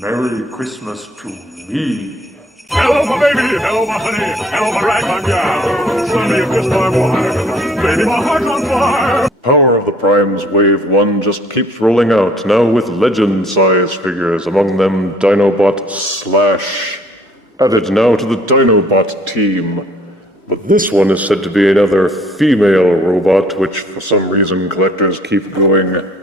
Merry Christmas to me. Hello, my baby. Hello, my honey. Hello, my ragtime gal. Sonny, kiss my wife. Baby, my heart's on fire. Power of the Primes Wave 1 just keeps rolling out, now with legend-size figures, among them Dinobot Slash, added now to the Dinobot team. But this one is said to be another female robot, which for some reason collectors keep going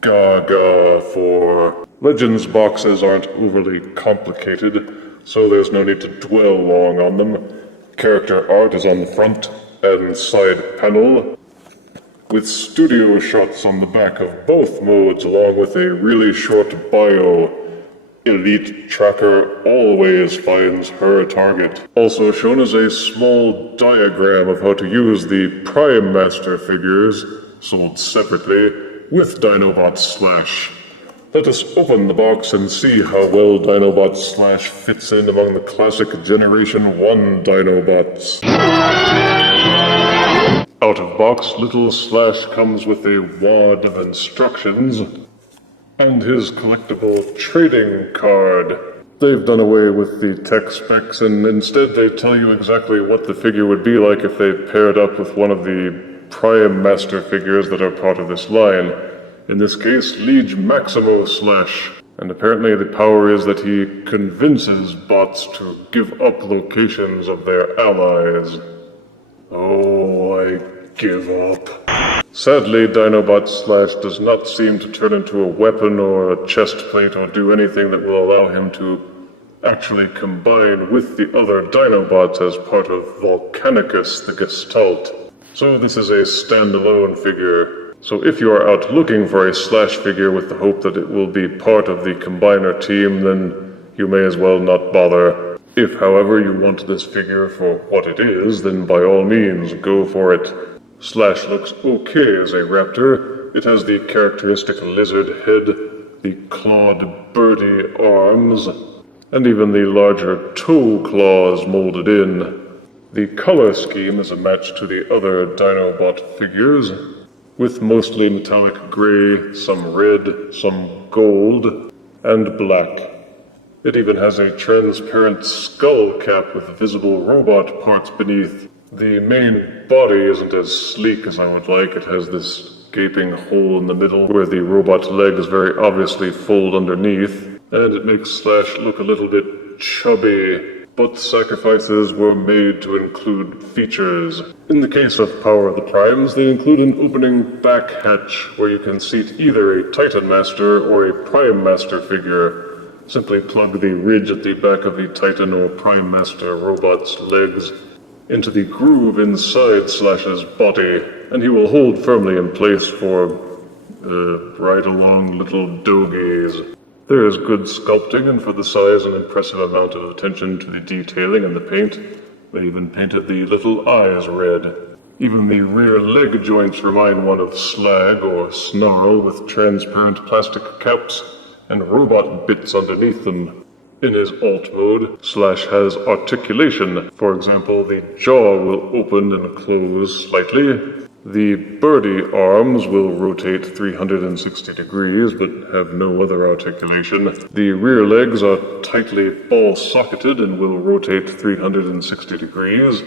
gaga for. Legends boxes aren't overly complicated, so there's no need to dwell long on them. Character art is on the front and side panel, with studio shots on the back of both modes, along with a really short bio. Elite Tracker always finds her target. Also shown is a small diagram of how to use the Prime Master figures, sold separately, with Dinobot Slash. Let us open the box and see how well Dinobot Slash fits in among the classic Generation 1 Dinobots. Out of box, little Slash comes with a wad of instructions and his collectible trading card. They've done away with the tech specs, and instead they tell you exactly what the figure would be like if they paired up with one of the Prime Master figures that are part of this line. In this case, Liege Maximo Slash. And apparently the power is that he convinces bots to give up locations of their allies. Oh, I give up. Sadly, Dinobot Slash does not seem to turn into a weapon or a chest plate or do anything that will allow him to actually combine with the other Dinobots as part of Volcanicus the Gestalt. So this is a standalone figure. So if you are out looking for a Slash figure with the hope that it will be part of the Combiner team, then you may as well not bother. If, however, you want this figure for what it is, then by all means, go for it. Slash looks okay as a raptor. It has the characteristic lizard head, the clawed birdie arms, and even the larger toe claws molded in. The color scheme is a match to the other Dinobot figures, with mostly metallic gray, some red, some gold, and black. It even has a transparent skull cap with visible robot parts beneath. The main body isn't as sleek as I would like. It has this gaping hole in the middle where the robot legs very obviously fold underneath, and it makes Slash look a little bit chubby. But sacrifices were made to include features. In the case of Power of the Primes, they include an opening back hatch where you can seat either a Titan Master or a Prime Master figure. Simply plug the ridge at the back of the Titan or Prime Master robot's legs into the groove inside Slash's body, and he will hold firmly in place for ride-along little dogies. There is good sculpting, and for the size, an impressive amount of attention to the detailing and the paint. They even painted the little eyes red. Even the rear leg joints remind one of Slag or Snarl, with transparent plastic caps and robot bits underneath them. In his alt mode, Slash has articulation. For example, the jaw will open and close slightly. The birdie arms will rotate 360 degrees, but have no other articulation. The rear legs are tightly ball-socketed and will rotate 360 degrees,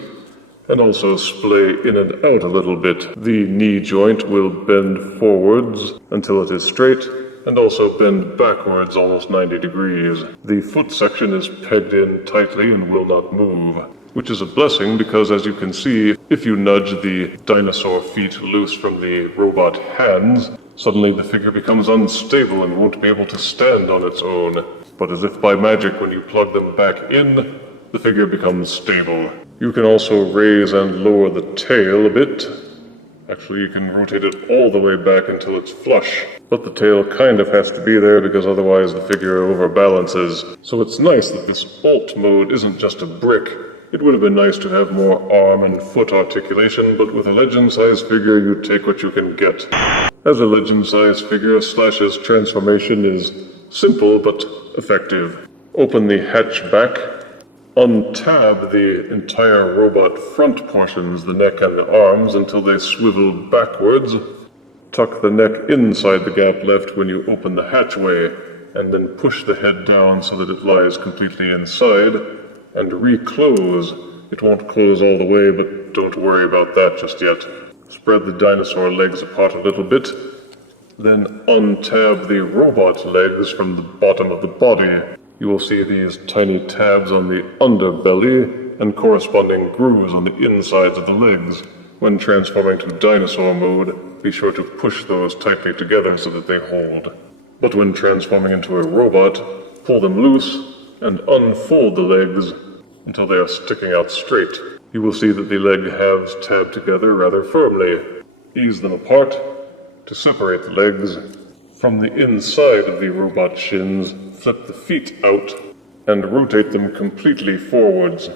and also splay in and out a little bit. The knee joint will bend forwards until it is straight, and also bend backwards almost 90 degrees. The foot section is pegged in tightly and will not move, which is a blessing because, as you can see, if you nudge the dinosaur feet loose from the robot hands, suddenly the figure becomes unstable and won't be able to stand on its own. But as if by magic, when you plug them back in, the figure becomes stable. You can also raise and lower the tail a bit. Actually, you can rotate it all the way back until it's flush. But the tail kind of has to be there because otherwise the figure overbalances. So it's nice that this alt mode isn't just a brick. It would have been nice to have more arm and foot articulation, but with a legend-size figure, you take what you can get. As a legend-size figure, Slash's transformation is simple but effective. Open the hatch back, untab the entire robot front portions, the neck and the arms, until they swivel backwards. Tuck the neck inside the gap left when you open the hatchway. and then push the head down so that it lies completely inside, and reclose. It won't close all the way, but don't worry about that just yet. Spread the dinosaur legs apart a little bit, then untab the robot legs from the bottom of the body. You will see these tiny tabs on the underbelly and corresponding grooves on the insides of the legs. When transforming to dinosaur mode, be sure to push those tightly together so that they hold. But when transforming into a robot, pull them loose and unfold the legs until they are sticking out straight. You will see that the leg halves tab together rather firmly. Ease them apart to separate the legs. From the inside of the robot shins, flip the feet out and rotate them completely forwards.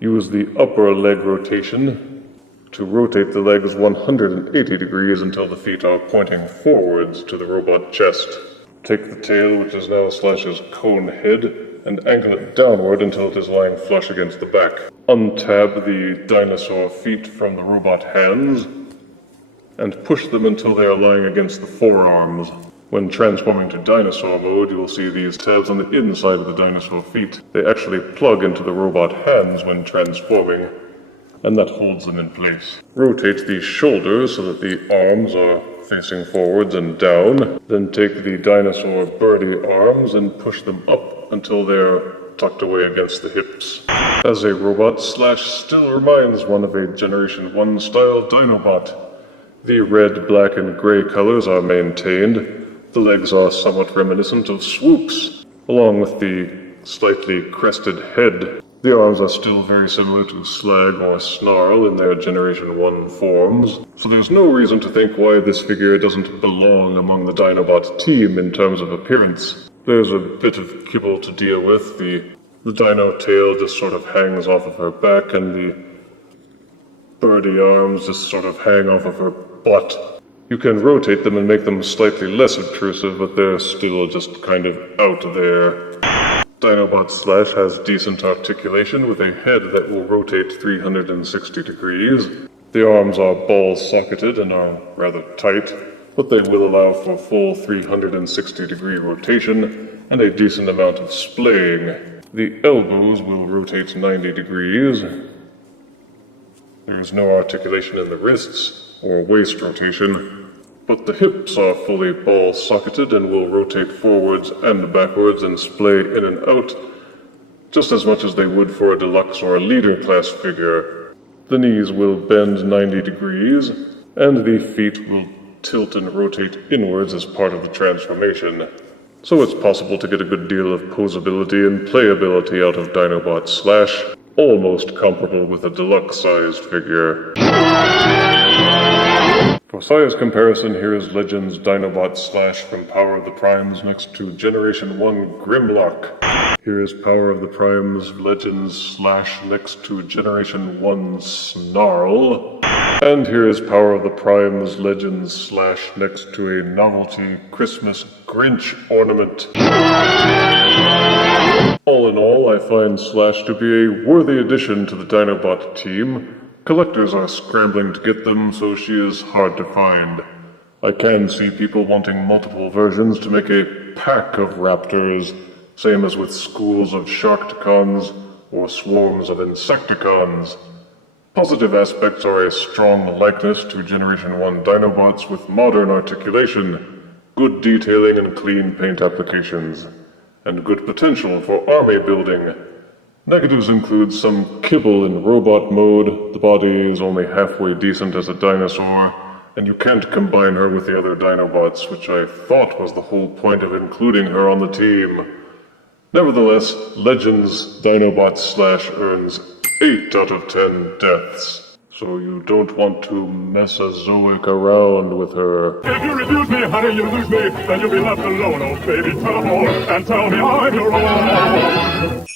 Use the upper leg rotation to rotate the legs 180 degrees until the feet are pointing forwards to the robot chest. Take the tail, which is now Slash's cone head, and angle it downward until it is lying flush against the back. Untab the dinosaur feet from the robot hands, and push them until they are lying against the forearms. When transforming to dinosaur mode, you will see these tabs on the inside of the dinosaur feet. They actually plug into the robot hands when transforming, and that holds them in place. Rotate the shoulders so that the arms are facing forwards and down. Then take the dinosaur birdie arms and push them up until they're tucked away against the hips. As a robot, Slash still reminds one of a Generation 1 style Dinobot. The red, black, and gray colors are maintained. The legs are somewhat reminiscent of Swoop's, along with the slightly crested head. The arms are still very similar to Slag or Snarl in their Generation 1 forms, so there's no reason to think why this figure doesn't belong among the Dinobot team in terms of appearance. There's a bit of kibble to deal with. The dino tail just sort of hangs off of her back, and the birdie arms just sort of hang off of her butt. You can rotate them and make them slightly less obtrusive, but they're still just kind of out there. Dinobot Slash has decent articulation with a head that will rotate 360 degrees. The arms are ball-socketed and are rather tight, but they will allow for full 360-degree rotation and a decent amount of splaying. The elbows will rotate 90 degrees. There is no articulation in the wrists or waist rotation, but the hips are fully ball-socketed and will rotate forwards and backwards and splay in and out just as much as they would for a deluxe or a leader class figure. The knees will bend 90 degrees, and the feet will tilt and rotate inwards as part of the transformation. So it's possible to get a good deal of posability and playability out of Dinobot Slash, almost comparable with a deluxe-sized figure. For size comparison, here is Legends Dinobot Slash from Power of the Primes next to Generation 1 Grimlock. Here is Power of the Primes Legends Slash next to Generation 1 Snarl. And here is Power of the Primes Legends Slash next to a novelty Christmas Grinch ornament. All in all, I find Slash to be a worthy addition to the Dinobot team. Collectors are scrambling to get them, so she is hard to find. I can see people wanting multiple versions to make a pack of raptors, same as with schools of Sharkticons or swarms of Insecticons. Positive aspects are a strong likeness to Generation 1 Dinobots with modern articulation, good detailing and clean paint applications, and good potential for army building. Negatives include some kibble in robot mode, the body is only halfway decent as a dinosaur, and you can't combine her with the other Dinobots, which I thought was the whole point of including her on the team. Nevertheless, Legends Dinobot Slash earns 8 out of 10 deaths, so you don't want to Mesozoic around with her. If you refuse me, honey, you lose me, then you'll be left alone. Oh, baby, tell them all, and tell me I'm your own.